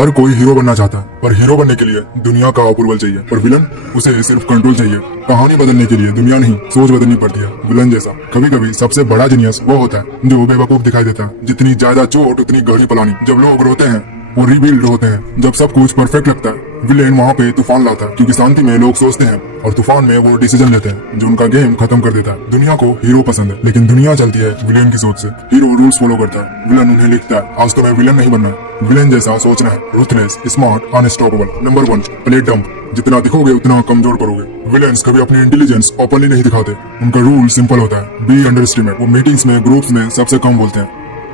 हर कोई हीरो बनना चाहता है, पर हीरो बनने के लिए दुनिया का अप्रूवल चाहिए। पर विलन, उसे सिर्फ कंट्रोल चाहिए। कहानी बदलने के लिए दुनिया नहीं, सोच बदलनी पड़ती है। विलन जैसा कभी कभी सबसे बड़ा जीनियस वो होता है जो बेवकूफ दिखाई देता है। जितनी ज्यादा चोट उतनी गहरी पलानी। जब लोग रोते हैं वो रीबिल्ड होते हैं। जब सब कुछ परफेक्ट लगता है, विलेन वहाँ पे तूफान लाता है। क्योंकि शांति में लोग सोचते हैं और तूफान में वो डिसीजन लेते हैं जो उनका गेम खत्म कर देता है। दुनिया को हीरो पसंद है, लेकिन दुनिया चलती है विलेन की सोच से। हीरो रूल्स फॉलो करता है, विलेन उन्हें लिखता है। आज तो मैं विलेन नहीं बनना है, विलेन जैसा सोचना है। Ruthless, smart, unstoppable. Number 1, play dumb. जितना दिखोगे उतना कमजोर करोगे। विलेन्स कभी अपनी इंटेलिजेंस ओपनली नहीं दिखाते। उनका रूल सिंपल होता है, बी अंडरएस्टिमेट। वो मीटिंग्स में, ग्रुप्स में सबसे कम बोलते हैं,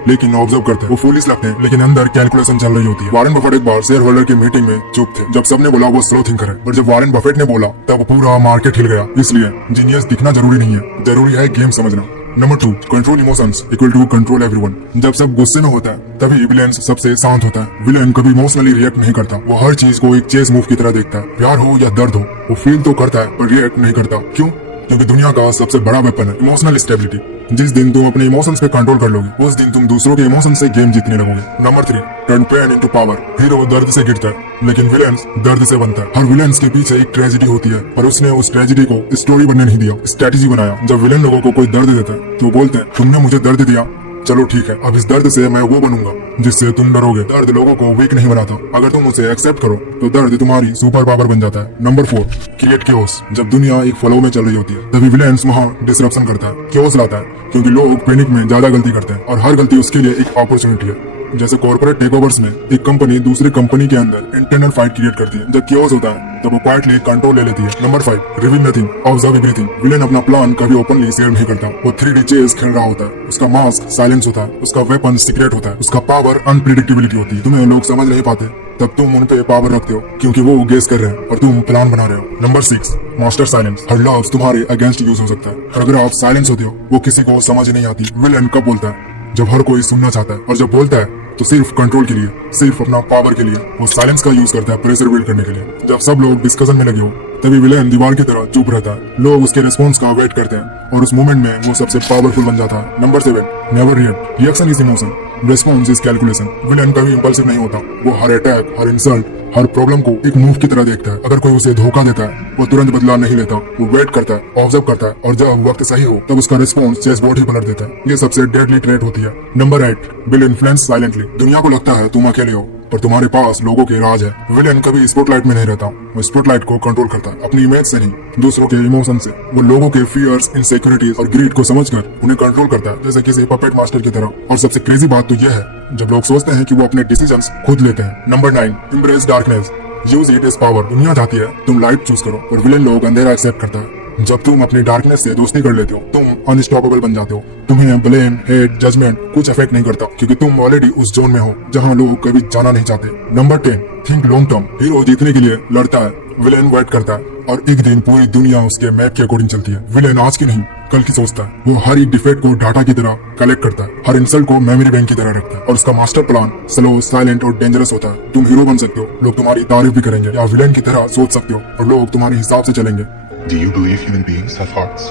लेकिन ऑब्जर्व करते हैं। वो फूलिश लगते हैं, लेकिन अंदर कैलकुलेशन चल रही होती है। वॉरेन बफेट एक बार शेयर होल्डर की मीटिंग में चुप थे। जब सबने बोला वो स्लो थिंकर है, पर जब वॉरेन बफेट ने बोला तब पूरा मार्केट हिल गया। इसलिए जीनियस दिखना जरूरी नहीं है, जरूरी है गेम समझना। Number 2, control emotions equal to control everyone. जब सब गुस्से में होता है तभी विलेन सबसे शांत होता है। विलेन कभी इमोशनली रिएक्ट नहीं करता। वो हर चीज को एक चेस मूव की तरह देखता है। प्यार हो या दर्द हो, वो फील तो करता है पर रिएक्ट नहीं करता। क्यों? क्योंकि दुनिया का सबसे बड़ा वेपन है इमोशनल स्टेबिलिटी। जिस दिन तुम अपने इमोशंस पे कंट्रोल कर लोगे, उस दिन तुम दूसरों के इमोशन से गेम जीतने लगोगे। Number 3, turn pain into power. Hero दर्द से गिरता है, लेकिन विलेन्स दर्द से बनता है। हर विलेन्स के पीछे एक ट्रेजेडी होती है, पर उसने उस ट्रेजेडी को स्टोरी बनने नहीं दिया, स्ट्रेटेजी बनाया। जब विलेन लोगों को कोई दर्द देता है तो बोलते हैं तुमने मुझे दर्द दिया, चलो ठीक है, अब इस दर्द से मैं वो बनूंगा जिससे तुम डरोगे। दर्द लोगों को वीक नहीं बनाता, अगर तुम उसे एक्सेप्ट करो तो दर्द तुम्हारी सुपर पावर बन जाता है। Number 4, create chaos. जब दुनिया एक फ्लो में चल रही होती है तभी विलेन्स वहाँ डिसरप्शन करता है, केओस लाता है। क्योंकि लोग पैनिक में ज्यादा गलती करते हैं और हर गलती उसके लिए एक अपॉर्चुनिटी है। जैसे कॉर्पोरेट टेकओवर्स में एक कंपनी दूसरी कंपनी के अंदर इंटरनल फाइट क्रिएट करती है। जब केओस होता है तब वो क्वाइटली कंट्रोल ले लेती है। Number 5, reveal nothing, observe everything. Villain अपना प्लान कभी ओपनली शेयर नहीं करता। वो 3D चेस खेल रहा होता है। उसका मास्क साइलेंस होता है, उसका वेपन सीक्रेट होता है, उसका पावर अनप्रिडिक्टेबिलिटी होती है। तुम्हें लोग समझ नहीं पाते, तब तुम उन पे पावर रखते हो क्योंकि वो गेस कर रहे हैं और तुम प्लान बना रहे हो। Number 6, master silence. हर लफ्ज तुम्हारे अगेंस्ट यूज हो सकता है, और अगर आप साइलेंस होते हो वो किसी को समझ नहीं आती। विलेन कब बोलता है? जब हर कोई सुनना चाहता है, और जब बोलता है तो सिर्फ कंट्रोल के लिए, सिर्फ अपना पावर के लिए। वो साइलेंस का यूज करता है प्रेशर बिल्ड करने के लिए। जब सब लोग डिस्कशन में लगे हो तभी विलेन दीवार की तरह चुप रहता है। लोग उसके रिस्पॉन्स का वेट करते हैं और उस मोमेंट में वो सबसे पावरफुल बन जाता है। Number 7, never react. Reaction is emotion, response is calculation. Villain कभी इंपल्सिव नहीं होता। वो हर अटैक, हर इंसल्ट, हर प्रॉब्लम को एक मूव की तरह देखता है। अगर कोई उसे धोखा देता है वो तुरंत बदला नहीं लेता। वो वेट करता है, ऑब्जर्व करता है, और जब वक्त सही हो तब उसका रिस्पॉन्स चेस बोर्ड ही पलट देता है। ये सबसे डेडली ट्रेट होती है। Number 8, will influence silently. दुनिया को लगता है तुम अकेले हो, पर तुम्हारे पास लोगों के राज है। विलेन कभी स्पॉटलाइट में नहीं रहता, वो स्पॉटलाइट को कंट्रोल करता है अपनी इमेज से नहीं, दूसरों के इमोशन से। वो लोगों के फियर्स, इनसिक्योरिटीज और ग्रीड को समझकर उन्हें कंट्रोल करता है, जैसे किसी पपेट मास्टर की तरह। और सबसे क्रेजी बात तो यह है जब लोग सोचते हैं कि वो अपने डिसीजंस खुद लेते हैं। Number 9, embrace darkness, use it as power. दुनिया चाहती है तुम लाइट चूज करो, पर विलेन लोग अंधेरा एक्सेप्ट करता है। जब तुम अपनी डार्कनेस से दोस्ती कर लेते हो तुम अनस्टॉपेबल बन जाते हो। तुम्हें ब्लेम, हेट, जजमेंट कुछ अफेक्ट नहीं करता, क्योंकि तुम ऑलरेडी उस जोन में हो जहां लोग कभी जाना नहीं चाहते। Number 10, think long term. Hero जीतने के लिए लड़ता है, विलेन वेट करता है, और एक दिन पूरी दुनिया उसके मैप के अकॉर्डिंग चलती है। विलेन आज की नहीं कल की सोचता है। वो हर एक डिफेक्ट को डाटा की तरह कलेक्ट करता है, हर इंसल्ट को मेमोरी बैंक की तरह रखता है, और उसका मास्टर प्लान स्लो, साइलेंट और डेंजरस होता है। तुम हीरो बन सकते हो, लोग तुम्हारी तारीफ भी करेंगे, या विलेन की तरह सोच सकते हो और लोग तुम्हारे हिसाब से चलेंगे। Do you believe human beings have hearts?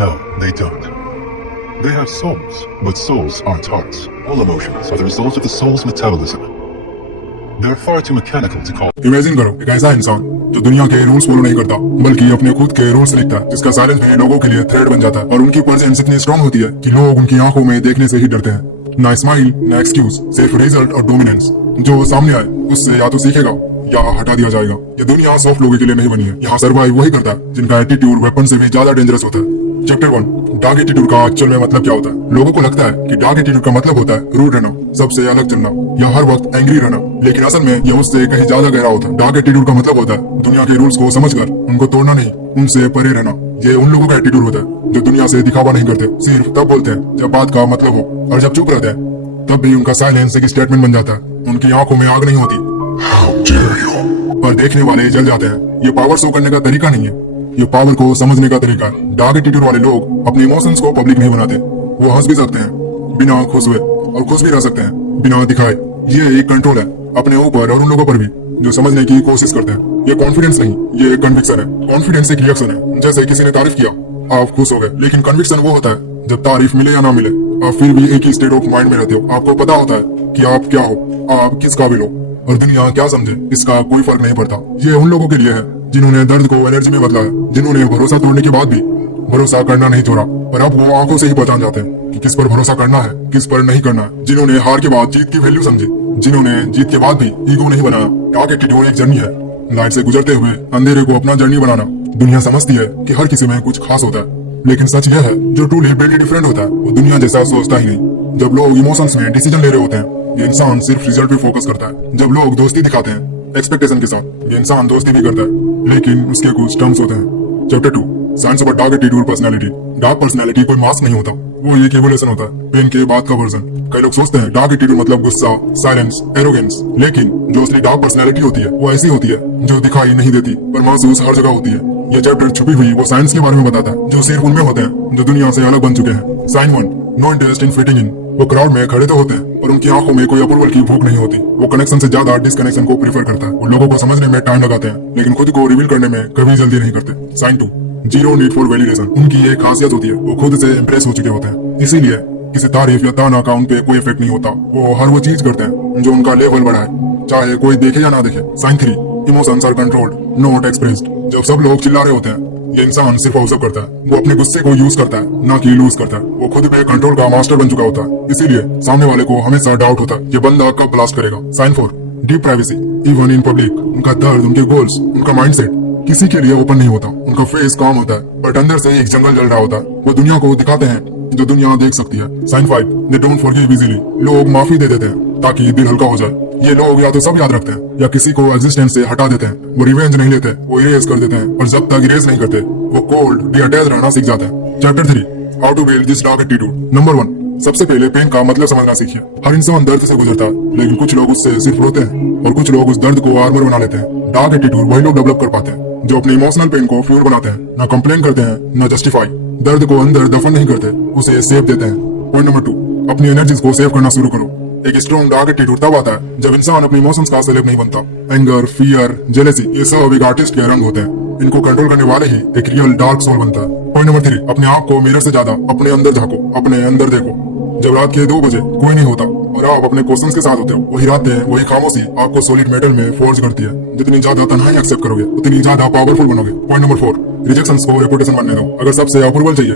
No, they don't. They have souls, but souls aren't hearts. All emotions are the result of the soul's metabolism. They're far too mechanical to call. Imagine करो एक ऐसा इंसान जो दुनिया के rules follow नहीं करता, बल्कि अपने खुद के रूल्स लिखता है, जिसका साइलेंस भी लोगों के लिए थ्रेट बन जाता है, और उनकी प्रेजेंस इतनी स्ट्रांग होती है कि लोग उनकी आंखों में देखने से ही डरते हैं। ना स्माइल, ना एक्सक्यूज, सिर्फ रिजल्ट और डोमिनेंस। जो सामने आए उससे या तो सीखेगा या हटा दिया जाएगा। ये दुनिया सॉफ्ट लोगों के लिए नहीं बनी है। यहाँ सर्वाइव वही करता है जिनका एटीट्यूड वेपन से भी ज्यादा डेंजरस होता है। चैप्टर 1, डार्क एटीट्यूड का एक्चुअल में मतलब क्या होता है? लोगों को लगता है कि डार्क एटीट्यूड का मतलब होता है रूड रहना, सबसे अलग चलना, या हर वक्त एंग्री रहना, लेकिन असल में यह उससे कहीं ज्यादा गहरा होता है। डार्क एटीट्यूड का मतलब होता है दुनिया के रूल्स को समझकर उनको तोड़ना नहीं, उनसे परे रहना। ये उन लोगों का एटीट्यूड होता है जो दुनिया से दिखावा नहीं करते, सिर्फ तब बोलते हैं जब बात का मतलब हो, और जब चुप रहते हैं तब भी उनका साइलेंस एक स्टेटमेंट बन जाता है। उनकी आंखों में आग नहीं होती, पर देखने वाले जल जाते हैं। ये पावर शो करने का तरीका नहीं है, ये पावर को समझने का तरीका है। डार्क एटीट्यूड वाले लोग अपने इमोशंस को पब्लिक नहीं बनाते। वो हंस भी सकते हैं बिना खुश हुए, और खुश भी रह सकते हैं बिना दिखाए। ये एक कंट्रोल है अपने ऊपर और उन लोगों पर भी जो समझने की कोशिश करते हैं। ये कॉन्फिडेंस नहीं, ये एक कन्विक्शन है। कॉन्फिडेंस एक रिएक्शन है। जैसे किसी ने तारीफ किया, आप खुश हो गए, लेकिन कन्विक्शन वो होता है जब तारीफ मिले या ना मिले आप फिर भी एक ही स्टेट ऑफ माइंड में रहते हो। आपको पता होता है कि आप क्या हो, आप किस काबिल हो, और दुनिया क्या समझे इसका कोई फर्क नहीं पड़ता। ये उन लोगों के लिए है जिन्होंने दर्द को एनर्जी में बदला है, जिन्होंने भरोसा तोड़ने के बाद भी भरोसा करना नहीं छोड़ा, और अब वो आंखों से ही पहचान जाते हैं कि किस पर भरोसा करना है, किस पर नहीं करना है। जिन्होंने हार के बाद जीत की वैल्यू समझी, जिन्होंने जीत के बाद भी ईगो नहीं बनाया। डार्क एटीट्यूड एक जर्नी है, लाइट से गुजरते हुए अंधेरे को अपना जर्नी बनाना। दुनिया समझती है कि हर किसी में कुछ खास होता है, लेकिन सच यह है जो ट्रूली बिल्ट डिफरेंट होता है वो दुनिया जैसा सोचता ही नहीं। जब लोग इमोशंस में डिसीजन ले रहे होते हैं, ये इंसान सिर्फ रिजल्ट पे फोकस करता है। जब लोग दोस्ती दिखाते हैं एक्सपेक्टेशन के साथ, ये इंसान दोस्ती भी करता है, लेकिन उसके कुछ टर्म्स होते हैं। Chapter 2 science of dark attitude personality. Dark personality कोई मास्क नहीं होता, वो एक एवोल्यूशन होता है, पेन के बाद का वर्जन। कई लोग सोचते हैं डार्क एटीट्यूड मतलब गुस्सा, साइलेंस, एरोगेंस, लेकिन जो असली डार्क पर्सनालिटी होती है वो ऐसी होती है जो दिखाई नहीं देती पर महसूस हर जगह होती है। ये चैप्टर छुपी हुई वो साइंस के बारे में बताता है जो सिर्फ उनमें होते हैं जो दुनिया से अलग बन चुके हैं। Sign 1 no interest in fitting in. वो क्राउड में खड़े तो होते हैं पर उनकी आंखों में कोई अप्रूवल की भूख नहीं होती। वो कनेक्शन से ज्यादा डिसकनेक्शन को प्रीफर करता है। वो लोगों को समझने में टाइम लगाते हैं लेकिन खुद को रिवील करने में कभी जल्दी नहीं करते। Sign 2 zero need for validation. उनकी एक खासियत होती है, वो खुद से इम्प्रेस हो चुके होते हैं, इसीलिए किसी तारीफ या ताना का उन पे कोई इफेक्ट नहीं होता। वो हर वो चीज करते हैं जो उनका लेवल बढ़ाए, चाहे कोई देखे या ना देखे। Sign 3 emotions are controlled not expressed. जब सब लोग चिल्ला रहे होते हैं, ये इंसान सिर्फ ऑब्जर्व करता है। वो अपने गुस्से को यूज करता है, ना कि लूज करता है। वो खुद पे कंट्रोल का मास्टर बन चुका होता है, इसीलिए सामने वाले को हमेशा डाउट होता है ये बंदा कब ब्लास्ट करेगा। Sign 4 deep privacy even in public. उनका दर्द, उनके गोल्स, उनका माइंडसेट किसी के लिए ओपन नहीं होता। उनका फेस काम होता है बट अंदर से एक जंगल जल रहा होता है। वो दुनिया को दिखाते हैं जो दुनिया देख सकती है। Sign 5 they don't forgive easily. लोग माफी दे देते हैं ताकि दिल हल्का हो जाए। ये लोग या तो सब याद रखते हैं या किसी को एग्जिस्टेंस से हटा देते हैं। वो रिवेंज नहीं लेते, वो इरेज कर देते हैं, और जब तक इरेज नहीं करते वो कोल्ड डिअटैच रहना सीख जाते हैं। Chapter 3 how to build this dark attitude. Number 1 सबसे पहले पेन का मतलब समझना सीखिए। हर इंसान दर्द से गुजरता है, लेकिन कुछ लोग उससे सिर्फ रोते हैं और कुछ लोग उस दर्द को आर्मर बना लेते हैं। डार्क एटीट्यूड वही लोग डेवलप कर पाते हैं जो अपने इमोशनल पेन को फ्यूल बनाते हैं, ना कंप्लेन करते हैं ना जस्टिफाई। दर्द को अंदर दफन नहीं करते, उसे सेव देते हैं। पॉइंट नंबर 2 अपनी एनर्जीज को सेव करना शुरू करो। एक स्ट्रॉन्ग डार्क एटीट्यूड तब आता है जब इंसान अपने इमोशंस का सेलेब नहीं बनता। एंगर, फियर, जेलेसी ये सब एक आर्टिस्ट के रंग होते हैं। इनको कंट्रोल करने वाले ही एक रियल डार्क सोल बनता है। पॉइंट नंबर 3 अपने आप को मिरर से ज्यादा अपने अंदर झांको, अपने अंदर देखो। जब रात के 2 बजे कोई नहीं होता और आप अपने क्वेश्चंस के साथ होते हो, वही रातें, वही खामोशी आपको सॉलिड मेटल में फोर्ज करती है। जितनी ज्यादा तन्हाई एक्सेप्ट करोगे उतनी ज्यादा पावरफुल बनोगे। पॉइंट नंबर 4 रिजेक्शंस को रेपुटेशन बनने दो। अगर सबसे अप्रूवल चाहिए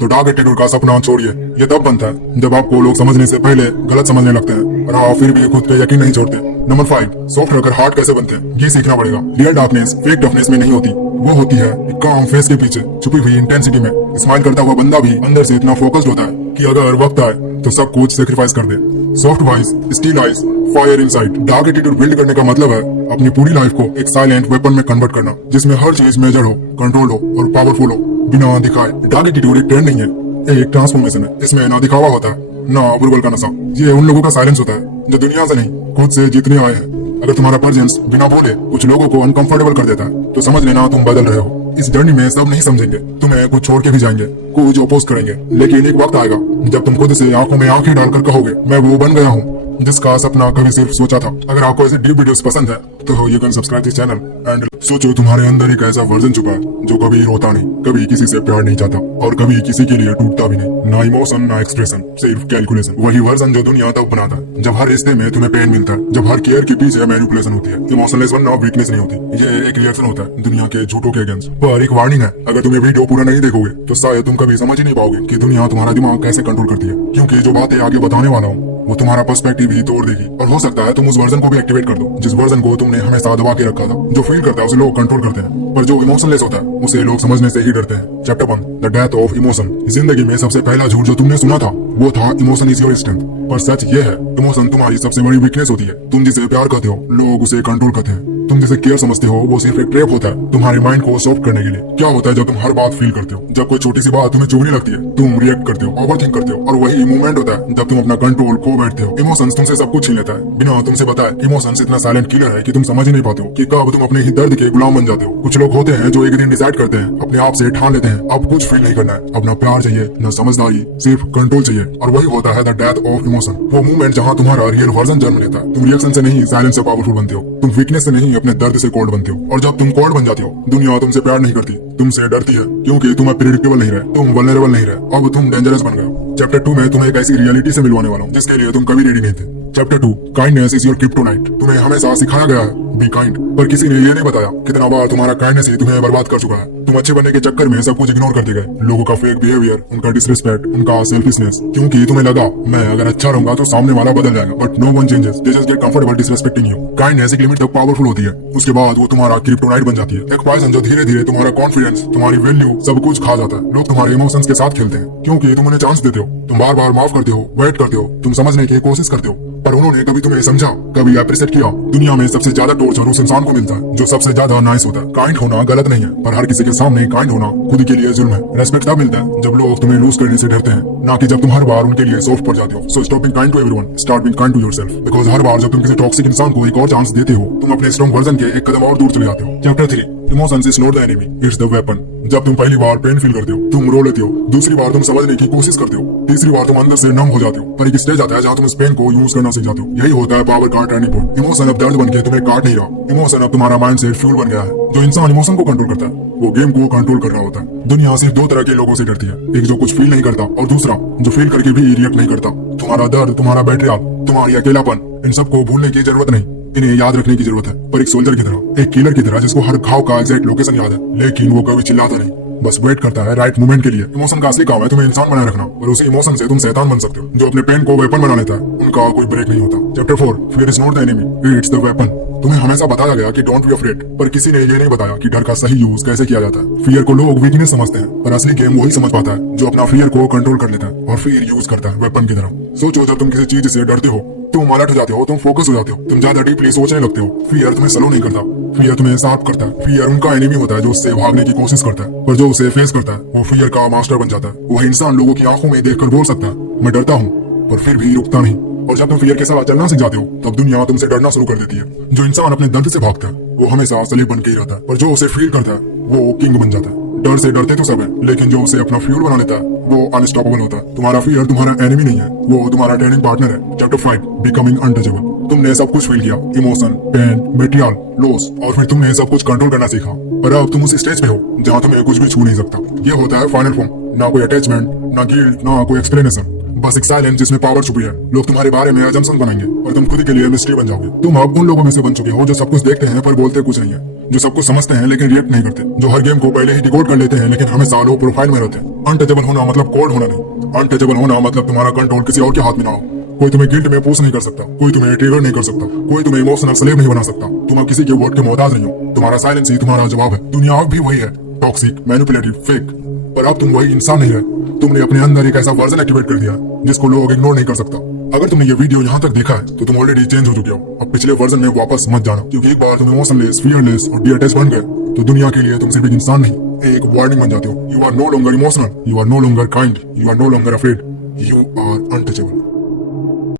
तो डार्क एटीट्यूड का सपना छोड़िए। ये तब बनता है जब आपको लोग समझने से पहले गलत समझने लगते हैं और आप फिर भी खुद पे यकीन नहीं छोड़ते। नंबर 5 सॉफ्ट रखकर हार्ड कैसे बनते हैं ये सीखना पड़ेगा। रियल डार्कनेस फेक टफनेस में नहीं होती, वो होती है एक काम फेस के पीछे छुपी हुई इंटेंसिटी में। स्माइल करता हुआ बंदा भी अंदर से इतना फोकस्ड होता है कि अगर वक्त आए तो सब कुछ सेक्रीफाइस कर दे। Soft voice, steel eyes, fire inside. Dark attitude build करने का मतलब है अपनी पूरी लाइफ को एक साइलेंट वेपन में कन्वर्ट करना, जिसमें हर चीज मेजर हो, कंट्रोल हो और पावरफुल हो, बिना दिखाए। डार्क एटीट्यूड एक ट्रेंड नहीं है, एक ट्रांसफॉर्मेशन है। इसमें ना दिखावा होता है ना अप्रूवल का नशा। ये उन लोगों का साइलेंस होता है जो दुनिया से नहीं खुद से जीतने आए हैं। अगर तुम्हारा प्रेजेंस बिना बोले कुछ लोगों को अनकंफर्टेबल कर देता है तो समझ लेना तुम बदल रहे हो। इस जर्नी में सब नहीं समझेंगे, तुम्हें कुछ छोड़ के भी जाएंगे, कुछ अपोज करेंगे, लेकिन एक वक्त आएगा जब तुम खुद से आंखों में आंखें डालकर कहोगे मैं वो बन गया हूँ जिसका सपना कभी सिर्फ सोचा था। अगर आपको ऐसे डीप वीडियोस पसंद है तो you can subscribe this channel and सोचो तुम्हारे अंदर एक ऐसा वर्जन छुपा है जो कभी रोता नहीं, कभी किसी से प्यार नहीं चाहता और कभी किसी के लिए टूटता भी नहीं। ना इमोशन ना एक्सप्रेशन, सिर्फ कैलकुलेशन। वही वर्जन जो दुनिया तब बनाता है जब हर रिश्ते में तुम्हें पेन मिलता है, जब हर केयर के पीछे मैनिपुलेशन होती है। इमोशनलेस बनना वीकनेस नहीं होती, ये एक रिएक्शन होता है दुनिया के झूठों के अगेंस्ट। पर एक वार्निंग है, अगर तुम्हें वीडियो पूरा नहीं देखोगे तो शायद तुम कभी समझ ही नहीं पाओगे कि दुनिया तुम्हारा दिमाग कैसे कंट्रोल करती है, क्योंकि जो बातें आगे बताने वाला हूँ वो तुम्हारा पर्सपेक्टिव ही तोड़ देगी। और हो सकता है तुम उस वर्जन को भी एक्टिवेट कर दो जिस वर्जन को तुमने हमेशा दबा के रखा था। जो फील करता है उसे लोग कंट्रोल करते हैं, पर जो इमोशनलेस होता है उसे लोग समझने से ही डरते हैं। Chapter 1 the death of emotion. जिंदगी में सबसे पहला झूठ जो तुमने सुना था वो था इमोशन इज योर स्ट्रेंथ। पर सच ये है इमोशन तुम्हारी सबसे बड़ी वीकनेस होती है। तुम जिसे प्यार करते हो लोग उसे कंट्रोल करते हैं, तुम जिसे केयर समझते हो वो सिर्फ एक ट्रैप होता है तुम्हारे माइंड को सॉफ्ट करने के लिए। क्या होता है जब तुम हर बात फील करते हो, जब कोई छोटी सी बात तुम्हें चुभने लगती है तुम रिएक्ट करते हो, ओवरथिंक करते हो, और वही मोमेंट होता है जब तुम अपना कंट्रोल खो बैठते हो। इमोशंस तुमसे सब कुछ छीन लेता है बिना तुमसे बताए। इमोशंस इतना साइलेंट किलर है कि तुम समझ ही नहीं पाते हो कि कब तुम अपने ही दर्द के गुलाम बन जाते हो। कुछ लोग होते हैं जो एक दिन डिसाइड करते हैं, अपने आप से ठान लेते हैं अब कुछ फील नहीं करना है, अब ना प्यार चाहिए न समझदारी, सिर्फ कंट्रोल चाहिए। और वही होता है द डेथ ऑफ इमोशन, वो मूवमेंट जहाँ तुम्हारा रियल वर्जन जन्म लेता है। तुम रिएक्शन से नहीं साइलेंस से पावरफुल बनते हो, तुम वीकनेस से नहीं अपने दर्द से कोल्ड बनते हो। और जब तुम कोल्ड बन जाते हो दुनिया तुमसे प्यार नहीं करती, तुमसे डरती है, क्योंकि तुम प्रेडिक्टेबल नहीं रहे, तुम वल्नरेबल नहीं रहे, अब तुम डेंजरस बन गए। चैप्टर 2 में तुम्हें एक ऐसी रियलिटी से मिलवाने वाला हूँ जिसके लिए तुम कभी रेडी नहीं थे। Chapter 2 kindness is your kryptonite. तुम्हें हमेशा सिखाया गया है बी काइंड, पर किसी ने ये नहीं बताया कितना बार तुम्हारा काइंडनेस ही तुम्हें बर्बाद कर चुका है। तुम अच्छे बनने के चक्कर में सब कुछ इग्नोर करते गए, लोगों का फेक बिहेवियर, उनका डिसरिस्पेक्ट, उनका सेल्फिशनेस, क्योंकि तुम्हें लगा मैं अगर अच्छा रहूंगा तो सामने वाला बदल जाएगा। But no one changes, they just get comfortable disrespecting you. Kindness एक लिमिट तक पावरफुल होती है, उसके बाद वो तुम्हारा क्रिप्टोनाइट बन जाती है, एक पॉइजन जो धीरे धीरे तुम्हारा कॉन्फिडेंस, तुम्हारी वैल्यू सब कुछ खा जाता है। लोग तुम्हारे इमोशंस के साथ खेलते हैं क्योंकि तुम उन्हें चांस देते हो, तुम बार बार माफ करते हो, वेट करते हो, तुम समझने की कोशिश करते हो, पर उन्होंने कभी तुम्हें समझा, कभी अप्रिशिएट किया। दुनिया में सबसे ज्यादा टॉर्चर उस इंसान को मिलता है जो सबसे ज्यादा नाइस होता है। काइंड होना गलत नहीं है, पर हर किसी के सामने काइंड होना खुद के लिए जुल्म है। रेस्पेक्ट तब मिलता है जब लोग तुम्हें लूज करने से डरते हैं, ना कि जब तुम हर बार उनके लिए सॉफ्ट पड़ जाते हो। So stop being kind to everyone, start being kind to yourself, because हर बार जब तुम किसी टॉक्सिक इंसान को एक और चांस देते हो, तुम अपने स्ट्रॉन्ग वर्जन के एक कदम और दूर चले जाते हो। Chapter 3 emotions is not the enemy, it's the weapon. जब तुम पहली बार पेन फील करते हो, तुम रो लेते हो, दूसरी बार तुम समझने की कोशिश करते हो, तीसरी बार तुम अंदर से नम हो जाते हो, पर एक स्टेज आता है जहाँ तुम इस पेन को यूज करना सीख जाते हो। यही होता है पावर का टर्निंग पॉइंट। इमोशन अब दर्द बनके तुम्हें काट नहीं रहा, इमोशन अब तुम्हारा माइंड सेट फ्यूल बन गया है। जो इंसान इमोशन को कंट्रोल करता है वो गेम को कंट्रोल कर रहा होता है। दुनिया सिर्फ दो तरह के लोगों से डरती है, एक जो कुछ फील नहीं करता और दूसरा जो फील करके भी रिएक्ट नहीं करता। तुम्हारा दर्द, तुम्हारा बेट्रियल, तुम्हारी अकेलापन, इन सबको भूलने की जरूरत नहीं, इन्हें याद रखने की जरूरत है। पर एक सोल्जर की तरह, एक किलर की तरह जिसको हर घाव का एग्जैक्ट लोकेशन याद है, लेकिन वो कभी चिल्लाता नहीं, बस वेट करता है राइट मोमेंट के लिए। इमोशन का असली काम है तुम्हें इंसान बनाए रखना, और उसी इमोशन से तुम शैतान बन सकते हो। जो अपने पेन को वेपन बना लेता है उनका कोई ब्रेक नहीं होता। Chapter 4 fear is not the enemy, it's the weapon. तुम्हें हमेशा बताया गया कि डोंट बी अफ्रेड, पर किसी ने ये नहीं बताया कि डर का सही यूज कैसे किया जाता है। फियर को लोग वीकनेस समझते हैं, पर असली गेम वही समझ पाता है जो अपना फियर को कंट्रोल कर लेता है और फिर यूज करता है वेपन की तरह। सोचो, जब तुम किसी चीज से डरते हो तुम अलर्ट हो जाते हो, तुम फोकस हो जाते हो, तुम ज्यादा डीपली सोचने लगते हो। फियर तुम्हें स्लो नहीं करता, फियर तुम्हें शार्प करता है। फियर उनका एनिमी होता है जो उससे भागने की कोशिश करता है, पर जो उसे फेस करता है वो फियर का मास्टर बन जाता है। वह इंसान लोगों की आंखों में देखकर बोल सकता है मैं डरता हूँ, पर फिर भी रुकता नहीं। और जब तुम फियर के साथ चलना सीख जाते हो तब दुनिया तुमसे डरना शुरू कर देती है। जो इंसान अपने दर्द से भागता है वो हमेशा स्लेव बन के ही रहता है, पर जो उसे फील करता है वो किंग बन जाता है। डर से डरते तो सब है, लेकिन जो उसे अपना फ्यूल बना लेता है वो अनस्टॉपेबल होता है। तुम्हारा फियर तुम्हारा एनिमी नहीं है, वो तुम्हारा ट्रेनिंग पार्टनर है। Chapter 5 becoming untouchable. तुमने सब कुछ फील किया, इमोशन, पेन, बेट्रियल, लॉस, और फिर तुमने सब कुछ कंट्रोल करना सीखा, पर अब तुम उस स्टेज पे हो जहाँ तुम्हें कुछ भी छू नहीं सकता। ये होता है फाइनल फॉर्म, ना कोई अटैचमेंट, ना गिल्ट, ना कोई एक्सप्लेनेशन, बस एक साइलेंस जिसमें पावर छुपी है। लोग तुम्हारे बारे में अजम्पशन बनाएंगे और तुम खुद के लिए मिस्ट्री बन जाओगे। तुम अब उन लोगों में से बन चुके हो जो सब कुछ देखते हैं पर बोलते कुछ नहीं है, जो सब कुछ समझते हैं लेकिन रिएक्ट नहीं करते, जो हर गेम को पहले ही डिकोड कर लेते हैं लेकिन हमेशा लो प्रोफाइल में रहते हैं। अनटचेबल होना मतलब कोल्ड होना नहीं, अनटचेबल होना मतलब तुम्हारा कंट्रोल किसी और के हाथ में ना हो। कोई तुम्हें गिल्ट में पुश नहीं कर सकता, कोई तुम्हें ट्रिगर नहीं कर सकता, कोई तुम्हें इमोशनल स्लेव नहीं बना सकता। तुम अब किसी के वर्ड के मोहताज नहीं हो, तुम्हारा साइलेंस ही तुम्हारा जवाब है। दुनिया अब भी वही है, टॉक्सिक, मैनिपुलेटिव, फेक, पर अब तुम वही इंसान नहीं रहे। तुमने अपने अंदर एक ऐसा वर्जन एक्टिवेट कर दिया जिसको लोग इग्नोर नहीं कर सकता। अगर तुमने ये वीडियो यहाँ तक देखा है तो तुम ऑलरेडी चेंज हो चुके हो। अब पिछले वर्जन में वापस मत जाना, क्योंकि एक बार तुम इमोशनलेस, फियरलेस और डिअटैच बन गए तो दुनिया के लिए तुम सिर्फ एक इंसान नहीं, एक वार्निंग बन जाते हो। You are no longer emotional, you are no longer kind, you are no longer afraid, you are untouchable.